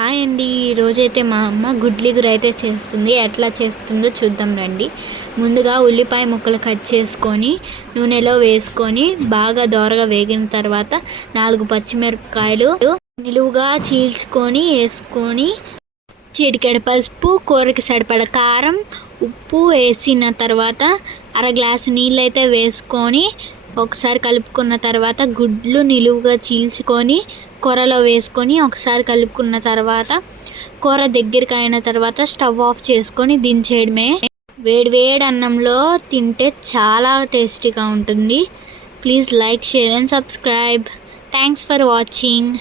Hi అండి. ఈరోజైతే మా అమ్మ గుడ్లిగురు అయితే చేస్తుంది. ఎట్లా చేస్తుందో చూద్దాం రండి. ముందుగా ఉల్లిపాయ ముక్కలు కట్ చేసుకొని నూనెలో వేసుకొని బాగా దోరగా వేగిన తర్వాత 4 పచ్చిమిరపకాయలు నిలువుగా చీల్చుకొని వేసుకొని చిటికెడు పసుపు, కూరకి సరిపడ కారం, ఉప్పు వేసిన తర్వాత అర గ్లాసు నీళ్ళు అయితే వేసుకొని ఒకసారి కలుపుకున్న తర్వాత గుడ్లు నిలువుగా చీల్చుకొని కూరలో వేసుకొని ఒకసారి కలుపుకున్న తర్వాత కూర దగ్గరికి అయిన తర్వాత స్టవ్ ఆఫ్ చేసుకొని దించేయడమే. వేడి వేడి అన్నంలో తింటే చాలా టేస్టీగా ఉంటుంది. Please like, share and subscribe. Thanks for watching.